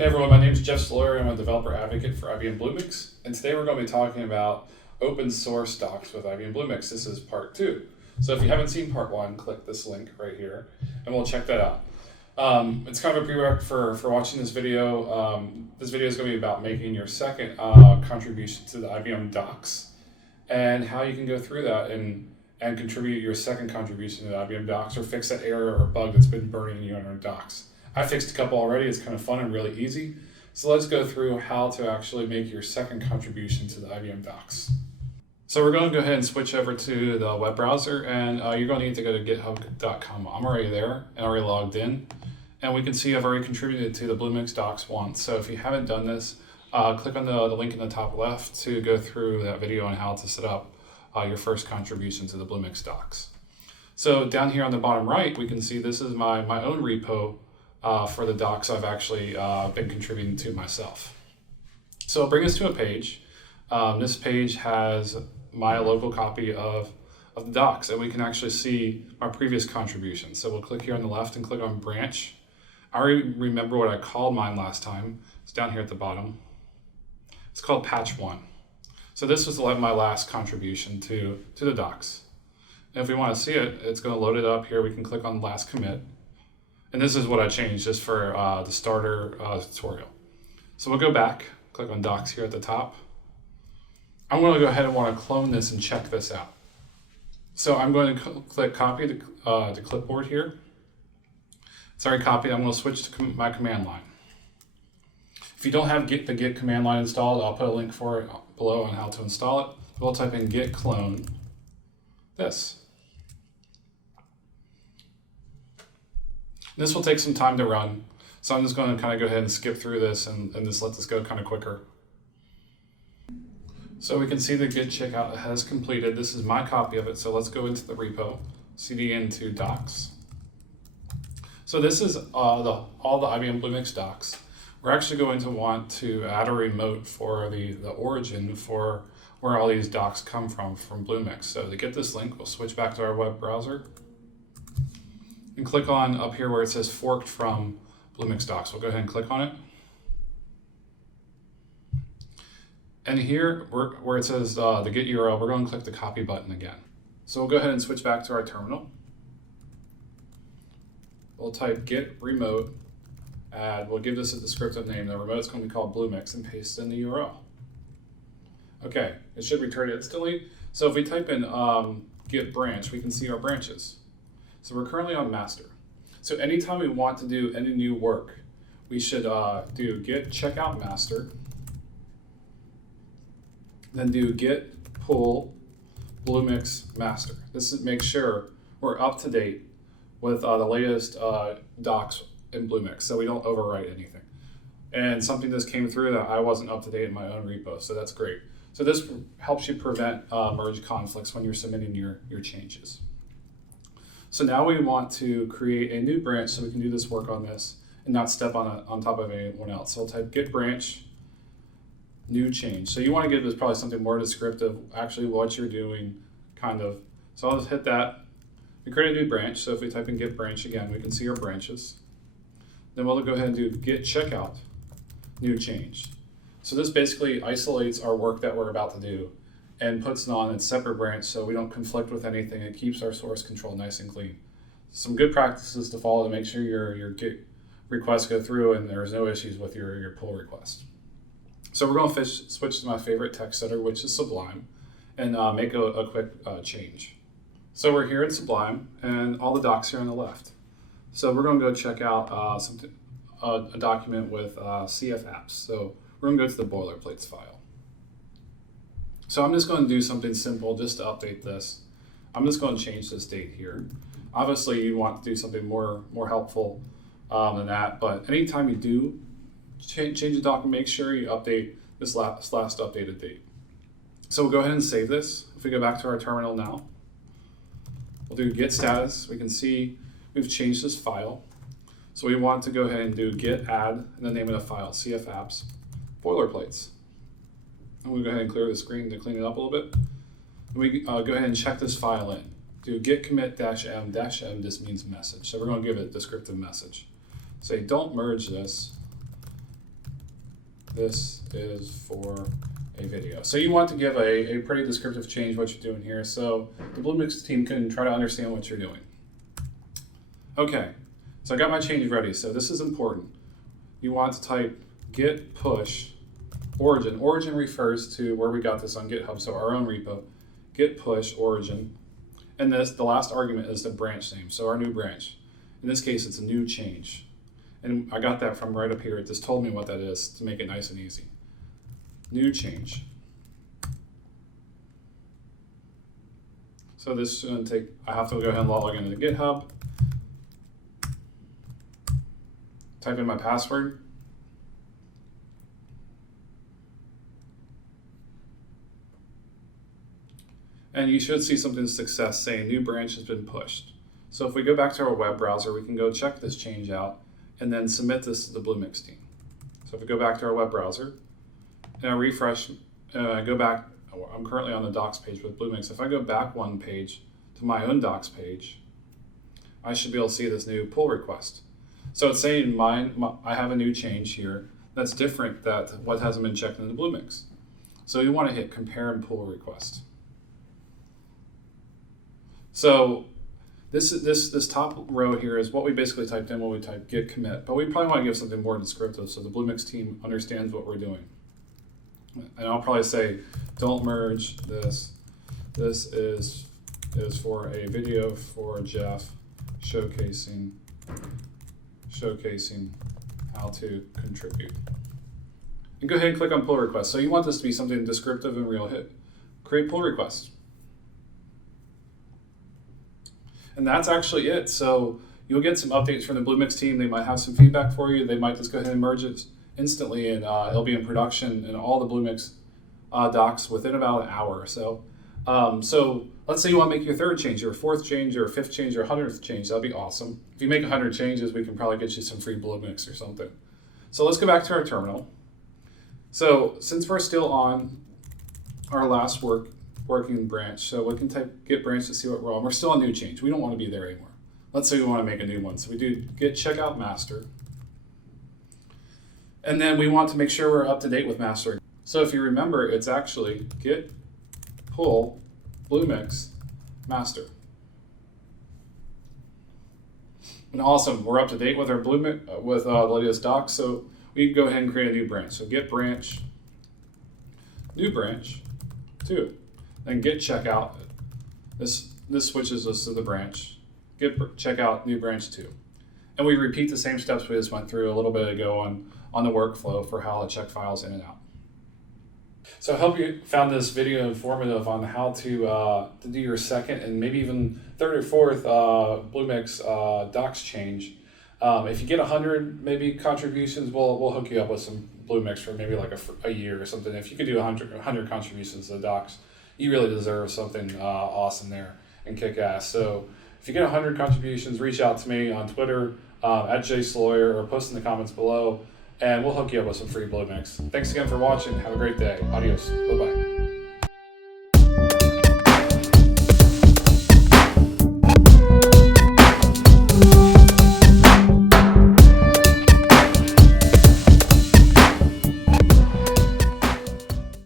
Hey everyone, my name is Jeff Sloyer. I'm a developer advocate for IBM Bluemix, and today we're going to be talking about open source docs with IBM Bluemix. This is part 2. So if you haven't seen part 1, click this link right here, and we'll check that out. It's kind of a prereq for watching this video. This video is going to be about making your second contribution to the IBM docs, and how you can go through that and contribute your second contribution to the IBM docs, or fix that error or bug that's been burning you on our docs. I fixed a couple already. It's kind of fun and really easy. So let's go through how to actually make your second contribution to the IBM docs. So we're going to go ahead and switch over to the web browser, and you're going to need to go to github.com. I'm already there and already logged in, and we can see I've already contributed to the Bluemix docs once. So if you haven't done this, click on the link in the top left to go through that video on how to set up your first contribution to the Bluemix docs. So down here on the bottom right, we can see this is my own repo for the docs I've actually been contributing to myself. So it'll bring us to a page. This page has my local copy of the docs, and we can actually see my previous contributions. So we'll click here on the left and click on branch. I already remember what I called mine last time. It's down here at the bottom. It's called patch 1. So this was my last contribution to the docs. And if we want to see it, it's going to load it up here. We can click on last commit. And this is what I changed just for the starter tutorial. So we'll go back, click on docs here at the top. I'm going to go ahead and want to clone this and check this out. So I'm going to click copy to clipboard here. It's already copied. I'm going to switch to my command line. If you don't have the Git command line installed, I'll put a link for it below on how to install it. We'll type in git clone this. This will take some time to run, so I'm just going to kind of go ahead and skip through this and just let this go kind of quicker. So we can see the Git checkout has completed. This is my copy of it, so let's go into the repo, cd into docs. So this is all the IBM Bluemix docs. We're actually going to want to add a remote for the origin for where all these docs come from Bluemix. So to get this link, we'll switch back to our web browser and click on up here where it says forked from Bluemix docs. We'll go ahead and click on it. And here where it says the Git URL, we're going to click the copy button again. So we'll go ahead and switch back to our terminal. We'll type git remote add. We'll give this a descriptive name. The remote's going to be called Bluemix, and paste in the URL. Okay, it should return it instantly. So if we type in git branch, we can see our branches. So we're currently on master. So anytime we want to do any new work, we should do git checkout master, then do git pull Bluemix master. This is make sure we're up to date with the latest docs in Bluemix, so we don't overwrite anything. And something just came through that I wasn't up to date in my own repo, so that's great. So this helps you prevent merge conflicts when you're submitting your changes. So now we want to create a new branch so we can do this work on this and not step on top of anyone else. So we'll type git branch, new change. So you want to give this probably something more descriptive, actually what you're doing, kind of. So I'll just hit that. We create a new branch. So if we type in git branch again, we can see our branches. Then we'll go ahead and do git checkout, new change. So this basically isolates our work that we're about to do and puts it on its separate branch so we don't conflict with anything. It keeps our source control nice and clean. Some good practices to follow to make sure your Git requests go through and there's no issues with your pull request. So we're going to switch to my favorite text editor, which is Sublime, and make a quick change. So we're here in Sublime, and all the docs here on the left. So we're going to go check out a document with CF apps. So we're going to go to the boilerplates file. So I'm just going to do something simple just to update this. I'm just going to change this date here. Obviously, you want to do something more helpful than that, but anytime you do change a document, make sure you update this last updated date. So we'll go ahead and save this. If we go back to our terminal now, we'll do git status. We can see we've changed this file. So we want to go ahead and do git add and the name of the file, CF apps, boilerplates. I'm going to go ahead and clear the screen to clean it up a little bit. And we go ahead and check this file in. Do git commit -m, -m just means message. So we're going to give it a descriptive message. Say don't merge this This is for a video. So you want to give a pretty descriptive change what you're doing here so the Bluemix team can try to understand what you're doing. Okay, so I got my change ready. So this is important. You want to type Git Push Origin. Origin refers to where we got this on GitHub, so our own repo. Git Push Origin. And the last argument is the branch name, so our new branch. In this case, it's a new change. And I got that from right up here. It just told me what that is to make it nice and easy. New change. So this is going to take, I have to go ahead and log into GitHub. Type in my password. And you should see something success saying new branch has been pushed. So if we go back to our web browser, we can go check this change out and then submit this to the Bluemix team. So if we go back to our web browser and I refresh, I go back, I'm currently on the docs page with Bluemix. If I go back one page to my own docs page, I should be able to see this new pull request. So it's saying I have a new change here that's different than what hasn't been checked into Bluemix. So you want to hit compare and pull request. So this top row here is what we basically typed in when we typed Git Commit, but we probably want to give something more descriptive so the Bluemix team understands what we're doing. And I'll probably say, don't merge this. This is for a video for Jeff showcasing how to contribute. And go ahead and click on pull request. So you want this to be something descriptive and real. Hit create pull request. And that's actually it. So you'll get some updates from the Bluemix team. They might have some feedback for you. They might just go ahead and merge it instantly, and it'll be in production in all the Bluemix docs within about an hour or so. So let's say you want to make your third change, your fourth change, your fifth change, your 100th change. That'd be awesome. If you make 100 changes, we can probably get you some free Bluemix or something. So let's go back to our terminal. So since we're still on our last working branch, so we can type git branch to see what we're on. We're still on new change. We don't want to be there anymore. Let's say we want to make a new one. So we do git checkout master. And then we want to make sure we're up to date with master. So if you remember, it's actually git pull Bluemix master. And awesome, we're up to date with our Bluemix, with the latest docs, so we can go ahead and create a new branch. So git branch, new branch, 2. Then git checkout, this switches us to the branch. Git checkout, new branch 2. And we repeat the same steps we just went through a little bit ago on the workflow for how to check files in and out. So I hope you found this video informative on how to do your second and maybe even third or fourth Bluemix docs change. If you get 100 maybe contributions, we'll hook you up with some Bluemix for maybe like a year or something. If you could do 100 contributions to the docs, you really deserve something awesome there and kick ass. So if you get 100 contributions, reach out to me on Twitter at JSLawyer or post in the comments below, and we'll hook you up with some free Bluemix. Thanks again for watching. Have a great day. Adios. Bye-bye.